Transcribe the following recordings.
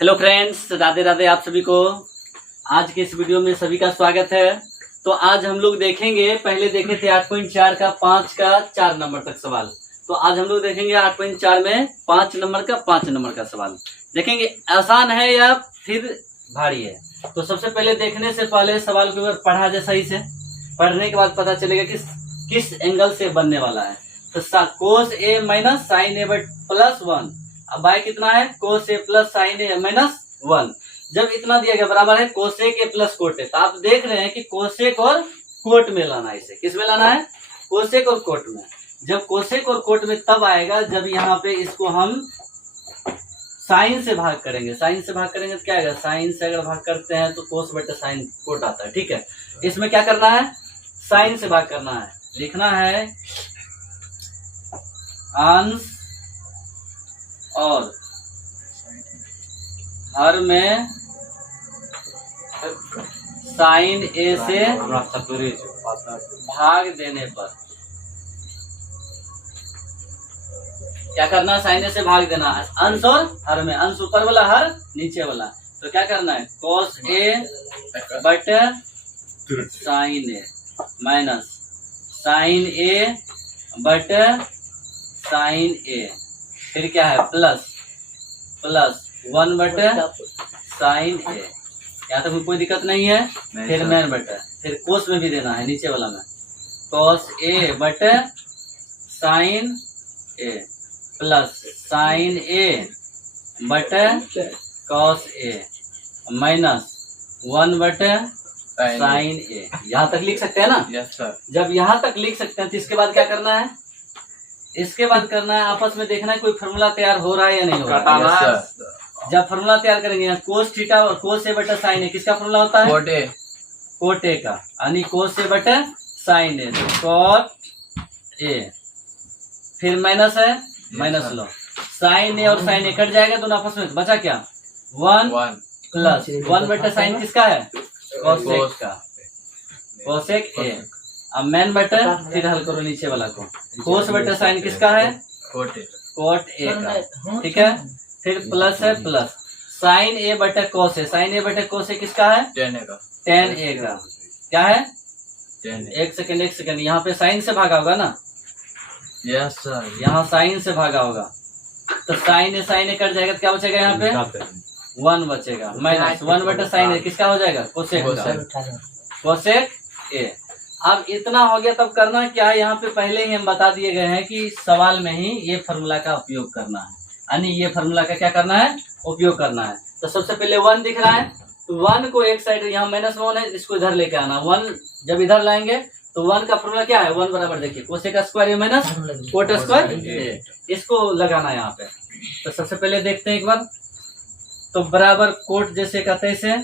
Hello friends, Radhe Radhe आप सभी को। आज के इस वीडियो में सभी का स्वागत है। तो आज हम लोग देखेंगे, पहले देखे थे 8.4 का 5 का 4 नंबर तक सवाल। तो आज हम लोग देखेंगे 8.4 में 5 नंबर का 5 नंबर का सवाल देखेंगे। आसान है या फिर भारी है। तो सबसे पहले देखने से पहले सवाल के ऊपर पढ़ा जाए सही से। पढ़ने के बाद पता चलेगा किस एंगल से बनने वाला है। तो कोस ए माइनस साइन ए प्लस 1। अब बाय कितना है, कोस ए प्लस साइन ए माइनस 1। जब इतना दिया गया बराबर है cosec A plus cot A. तो आप देख रहे हैं कि कोसेक और कोट में लाना है। इसे किस में लाना है, कोसेक और कोट में। जब कोसेक और कोट में तब आएगा जब यहाँ पे इसको हम साइन से भाग करेंगे। साइन से भाग करेंगे तो क्या आएगा, साइन से अगर भाग करते हैं तो कोस बटे साइन कोट आता है। ठीक है, इसमें क्या करना है, साइन से भाग करना है। लिखना है अंश और हर में साइन ए से भाग देने पर क्या करना है, साइन ए से भाग देना है। अंश और हर में, अंश ऊपर वाला, हर नीचे वाला। तो क्या करना है, कॉस ए बटे साइन ए माइनस साइन ए बटे साइन ए, फिर क्या है प्लस 1 बटे साइन ए। यहाँ तक कोई दिक्कत नहीं है। फिर मैन बटे, फिर कोस में भी देना है, नीचे वाला में कॉस ए बटे साइन ए प्लस साइन ए बटे कॉस ए माइनस 1 बटे साइन ए। यहाँ तक लिख सकते हैं ना। Yes sir. जब यहाँ तक लिख सकते हैं तो इसके बाद क्या करना है, इसके बाद करना है आपस में देखना है कोई फॉर्मूला तैयार हो रहा है या नहीं हो रहा है। जब फॉर्मूला तैयार करेंगे कोस थीटा और कोस ए बटे साइन ए, किसका फॉर्मूला होता है, कोट ए का, यानी कोस ए बटे साइन ए, कोट ए। फिर माइनस है, माइनस लो, साइन ए और साइन ए कट जाएगा दोनों आपस में, बचा क्या 1 प्लस 1 बटे साइन किसका है, कोसेक का, कोसेक ए। अब मैन बटे, फिर हल करो नीचे वाला को, कोस बटे साइन किसका है, कोट ए का। ठीक है, फिर प्लस है, प्लस साइन ए बटे कोस ए, साइन ए बटे कोस ए किसका है, टेन ए का। क्या है, एक सेकंड यहाँ पे साइन से भागा होगा ना। Yes sir. यहाँ साइन से भागा होगा तो साइन ए कट जाएगा तो क्या बचेगा, यहाँ पे 1 बचेगा माइनस 1 बटे साइन ए किसका हो जाएगा, कोसेक का, कोसेक ए। अब इतना हो गया, तब करना क्या है, यहाँ पे पहले ही हम बता दिए गए हैं कि सवाल में ही ये फार्मूला का उपयोग करना है, यानी ये फार्मूला का क्या करना है, उपयोग करना है। तो सबसे पहले 1 दिख रहा है, तो 1 को एक साइड, यहाँ -1 है, इसको इधर लेके आना। 1 जब इधर लाएंगे तो 1 का फार्मूला क्या है, 1 बराबर देखिए कोसेक का स्क्वायर ए माइनस कोट स्क्वायर ए, इसको लगाना है यहाँ पे। तो सबसे पहले देखते हैं एक बार, तो बराबर कोट जैसे कहते हैं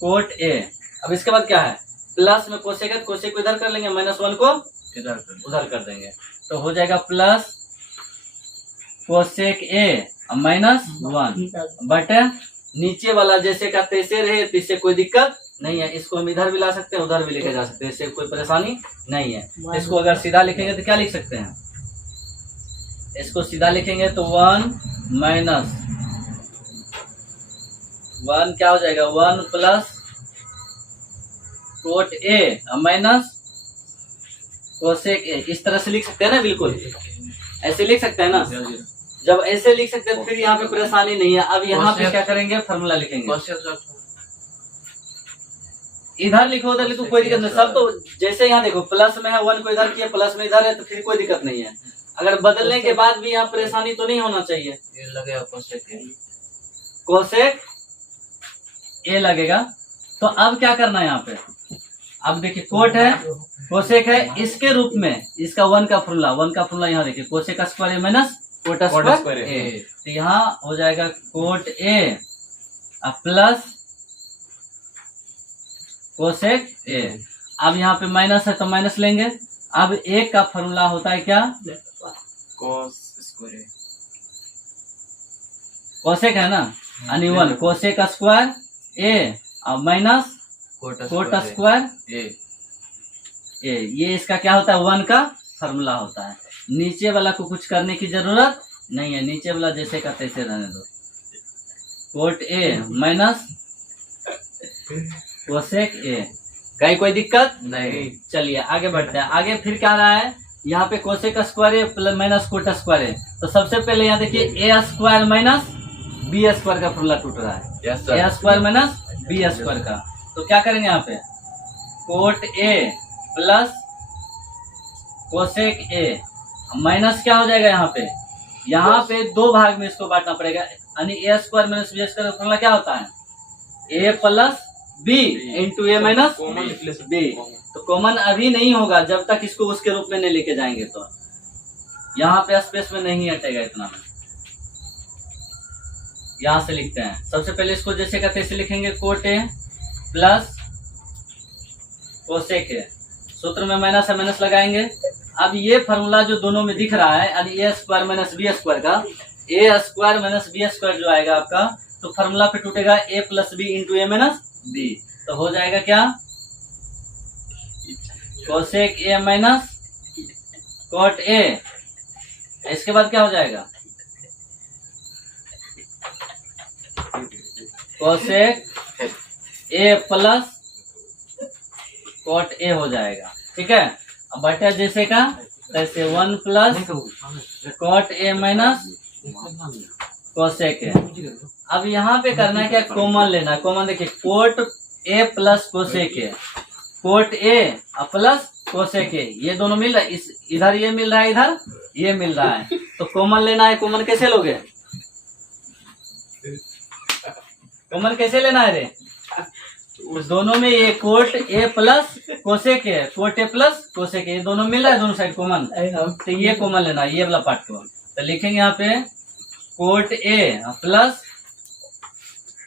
कोट ए। अब इसके बाद क्या है, प्लस में कोसेक है, कोसेक को इधर कर लेंगे, -1 को उधर कर देंगे, तो हो जाएगा प्लस कोसेक ए -1 बटे नीचे वाला जैसे का तैसे रहे, तो इससे कोई दिक्कत नहीं है। इसको हम इधर भी ला सकते हैं, उधर भी लेके जा सकते हैं, इससे कोई परेशानी नहीं है। इसको अगर सीधा लिखेंगे तो क्या लिख सकते हैं, इसको सीधा लिखेंगे तो 1 माइनस 1 क्या हो जाएगा, 1 plus cot A minus cosec ए। इस तरह से लिख सकते हैं ना, बिल्कुल ऐसे लिख सकते हैं ना। जब ऐसे लिख सकते हैं फिर यहाँ पे परेशानी नहीं है। अब यहाँ पे क्या करेंगे, फार्मूला लिखेंगे, इधर लिखो उधर लिखो कोई दिक्कत नहीं। सब तो जैसे यहाँ देखो प्लस में है, 1 को इधर किया, प्लस में इधर है, तो फिर कोई दिक्कत नहीं है। अगर बदलने के बाद भी यहाँ परेशानी तो नहीं होना चाहिए। कोसेक ए लगेगा। तो अब क्या करना है यहाँ पे, अब देखिए कोट है, कोसेक है, इसके रूप में इसका 1 का फॉर्मूला यहाँ देखिए, कोसेक का स्क्वायर ए माइनस कोट स्क्वायर ए। तो यहाँ हो जाएगा कोट ए प्लस कोसेक ए। अब यहाँ पे माइनस है तो माइनस लेंगे। अब एक का फॉर्मूला होता है क्या, कोसेक है ना, यानी 1 कोसेक का स्क्वायर ए और माइनस कोट स्क्वायर ए। ये इसका क्या होता है, 1 का फॉर्मूला होता है। नीचे वाला को कुछ करने की जरूरत नहीं है, नीचे वाला जैसे का तैसे रहने दो। कोट ए माइनस कोसेक ए। कहीं कोई दिक्कत नहीं। चलिए आगे बढ़ते हैं। आगे फिर क्या रहा है, यहाँ पे cosec square A plus minus cot square है। तो सबसे पहले यहाँ देखिए A square minus B square का फॉर्मूला टूट रहा है। Yes sir. A square minus B square का, तो क्या करेंगे यहाँ पे cot A plus cosec A minus क्या हो जाएगा यहाँ पे दो भाग में इसको बांटना पड़ेगा, यानी A square minus B square का फॉर्मूला क्या होता है ए प्लस बी इंटू ए माइनस बी। तो कॉमन अभी नहीं होगा जब तक इसको उसके रूप में नहीं लेके जाएंगे, तो यहाँ पे स्पेस में नहीं हटेगा इतना में। यहां से लिखते हैं, सबसे पहले इसको जैसे का तैसे लिखेंगे कोट ए प्लस कोसेक ए, सूत्र में माइनस है माइनस लगाएंगे। अब ये फार्मूला जो दोनों में दिख रहा है यानी A square minus B square का, ए स्क्वायर माइनस बी स्क्वायर जो आएगा आपका, तो फार्मूला पे टूटेगा ए प्लस बी इंटू ए माइनस बी। तो हो जाएगा क्या cosec A minus cot A. इसके बाद क्या हो जाएगा cosec A plus cot A हो जाएगा। ठीक है, अब बटा जैसे का तैसे 1 plus cot A minus cosec ए। अब यहाँ पे करना है क्या, कॉमन लेना है। कॉमन देखिए coat A plus cosec A, coat A plus cosec ए, ये दोनों मिल रहा है, इस इधर ये मिल रहा है, इधर ये मिल रहा है, तो कॉमन लेना है। कॉमन कैसे लोगे, कॉमन कैसे लेना है रे, दोनों में ये coat A plus cosec A, coat A plus cosec ए, ये दोनों मिल रहा है दोनों साइड कॉमन, तो ये कॉमन लेना है, ये वाला पार्ट को। तो लिखेंगे यहाँ पे कोट ए प्लस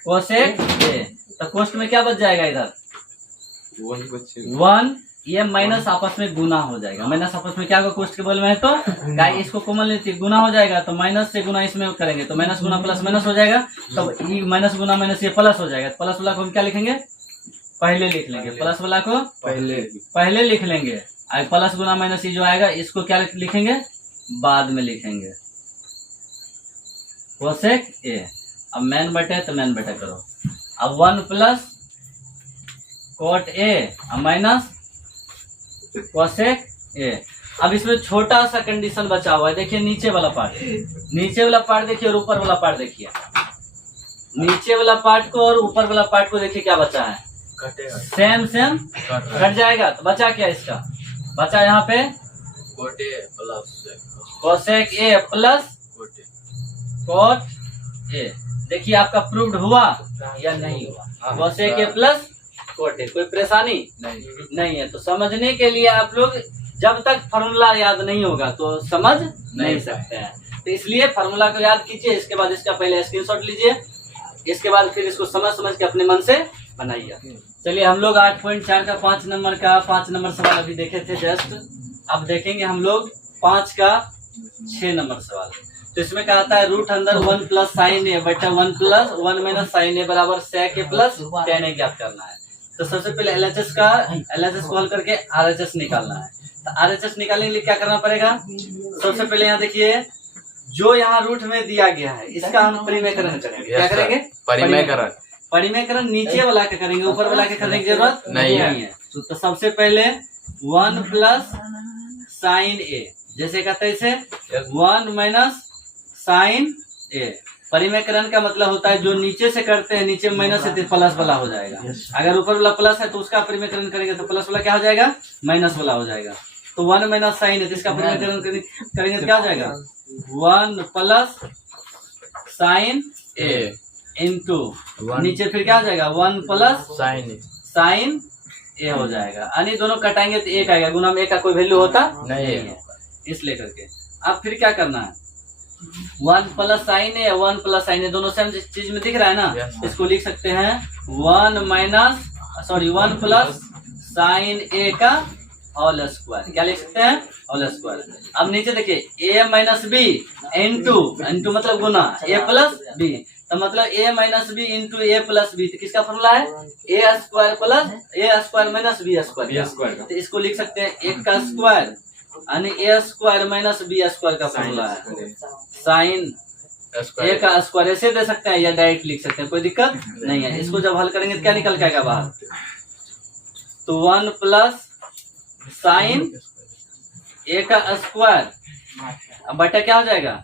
कोसेक ए, तो कोष्ट में क्या बच जाएगा इधर 1, ये माइनस आपस में गुना हो जाएगा। माइनस आपस में क्या होगा कोष्ट के बल में है, तो गाय इसको कॉमन लेती गुना हो जाएगा, तो माइनस से गुना इसमें करेंगे तो माइनस गुना प्लस माइनस हो जाएगा, तो ये माइनस गुना माइनस ये प्लस हो जाएगा। प्लस वाला को हम क्या लिखेंगे पहले लिख लेंगे, प्लस वाला को पहले लिख लेंगे, और प्लस गुना माइनस ये जो आएगा इसको क्या लिखेंगे बाद में लिखेंगे कोसेक ए। अब मैन बटे तो मैन बटे करो, अब 1 plus cot A minus cosec ए। अब इसमें छोटा सा कंडीशन बचा हुआ है, देखिए नीचे वाला पार्ट, नीचे वाला पार्ट देखिए और ऊपर वाला पार्ट देखिए, नीचे वाला पार्ट को और ऊपर वाला पार्ट को देखिए क्या बचा है, सेम सेम कट जाएगा। तो बचा क्या इसका, बचा यहाँ पे cot A plus cosec A plus cot A. देखिए आपका प्रूव्ड हुआ या नहीं हुआ, cosec A plus cot A, कोई परेशानी नहीं है। तो समझने के लिए आप लोग जब तक फार्मूला याद नहीं होगा तो समझ नहीं सकते हैं, तो इसलिए फार्मूला को याद कीजिए, इसके बाद इसका पहले स्क्रीनशॉट लीजिए, इसके बाद फिर इसको समझ समझ के अपने मन से बनाइए। चलिए हम लोग 8.4 का 5 नंबर सवाल अभी देखे थे जस्ट, अब देखेंगे हम लोग 5 का 6 नंबर सवाल। तो इसमें क्या आता है रूट अंदर 1 प्लस साइन ए बटा 1 प्लस 1 माइनस साइन ए बराबर सेक ए प्लस टेन ए ज्ञात करना है। तो सबसे पहले एलएचएस को हल करके आरएचएस निकालना है। तो आरएचएस निकालने के लिए क्या करना पड़ेगा, सबसे पहले यहाँ देखिए जो यहाँ रूट में दिया गया है इसका हम परिमेयकरण करेंगे। क्या करेंगे परिमेयकरण, नीचे वाला के करेंगे, ऊपर वाला के करने की जरूरत नहीं है। तो सबसे पहले 1 प्लस साइन ए जैसे कहते हैं इसे 1 माइनस साइन ए। परिमेयकरण का मतलब होता है जो नीचे से करते हैं, नीचे माइनस है तो प्लस वाला हो जाएगा, अगर ऊपर वाला प्लस है तो उसका परिमेयकरण करेंगे तो प्लस वाला क्या हो जाएगा माइनस वाला हो जाएगा। तो 1 माइनस साइन है तो इसका परिमेयकरण करेंगे तो क्या हो जाएगा 1 प्लस साइन ए इंटू नीचे फिर क्या हो जाएगा 1 प्लस साइन ए हो जाएगा, यानी दोनों कटाएंगे तो एक आएगा, गुना में एक का कोई वैल्यू होता नहीं है, इसलिए करके। अब फिर क्या करना है 1 प्लस साइन ए 1 प्लस साइन ए दोनों सेम चीज में दिख रहा है ना, इसको लिख सकते हैं 1 प्लस साइन ए का होल स्क्वायर। क्या लिख सकते हैं होल स्क्वायर। अब नीचे देखिए a माइनस बी इंटू मतलब गुना a प्लस बी, तो मतलब a minus B into A plus B, तो किसका फॉर्मूला है A square plus A square minus B square. तो इसको लिख सकते हैं 1 का स्क्वायर यानी A square minus B square का फॉर्मूला है साइन ए स्क्वायर का स्क्वायर ऐसे दे सकते हैं या डायरेक्ट लिख सकते हैं, कोई दिक्कत नहीं है। इसको जब हल करेंगे तो क्या निकल के आएगा बाहर, तो 1 प्लस साइन ए का स्क्वायर, अब बटा क्या हो जाएगा,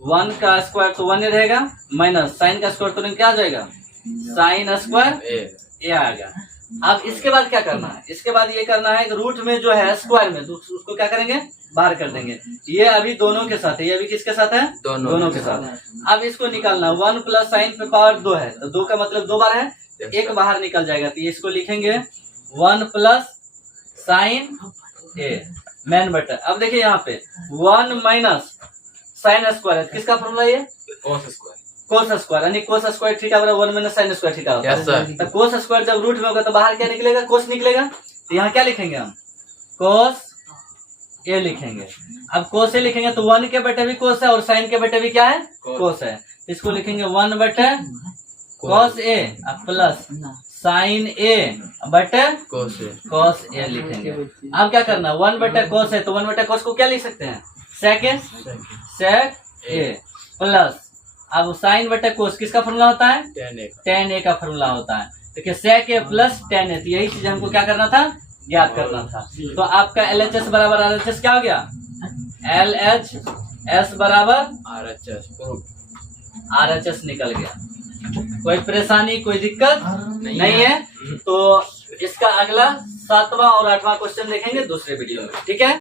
1 का स्क्वायर तो 1 ही रहेगा, माइनस साइन का स्क्वायर तो क्या हो जाएगा, साइन स्क्वायर ए आएगा। अब इसके बाद क्या करना है, इसके बाद ये करना है कि रूट में जो है स्क्वायर में, तो उसको क्या करेंगे, बाहर कर देंगे। ये अभी दोनों के साथ है, ये अभी किसके साथ है, दोनों के साथ। अब इसको निकालना, 1 प्लस साइन पे पावर 2 है, तो 2 का मतलब 2 बार है, एक बाहर निकल जाएगा, तो ये इसको लिखेंगे 1 प्लस साइन ए मैन बटा। अब देखिए यहाँ पे 1 माइनस साइन स्क्वायर है, किसका फॉर्मूला ये, cos स्क्वायर। कोस स्क्वायर, यानी कोस स्क्वायर थीटा बराबर 1 माइनस साइन स्क्वायर थीटा होता है। Yes sir. तो कोस स्क्वायर जब रूट में होगा तो बाहर क्या निकलेगा, कोस निकलेगा, तो यहाँ क्या लिखेंगे हम, कोस ए लिखेंगे। अब कोस ए लिखेंगे तो 1 के बटे भी कोस है और साइन के बटे भी क्या है, कोस है, इसको लिखेंगे 1 बटे कोस ए प्लस साइन ए बटे कोस ए लिखेंगे। अब क्या करना, 1 बटे कोस है तो 1 बटे कोस को क्या लिख सकते हैं, सेक ए प्लस, अब साइन बटे कोस किसका फॉर्मूला होता है, tan ए का फॉर्मूला होता है। देखिए सेक ए प्लस tan ए, तो यही चीज हमको क्या करना था, ज्ञात करना था। तो आपका LHS बराबर RHS क्या हो गया, LHS बराबर RHS निकल गया। कोई परेशानी कोई दिक्कत नहीं है। तो इसका अगला 7वां और 8वां क्वेश्चन देखेंगे दूसरे वीडियो में, ठीक है।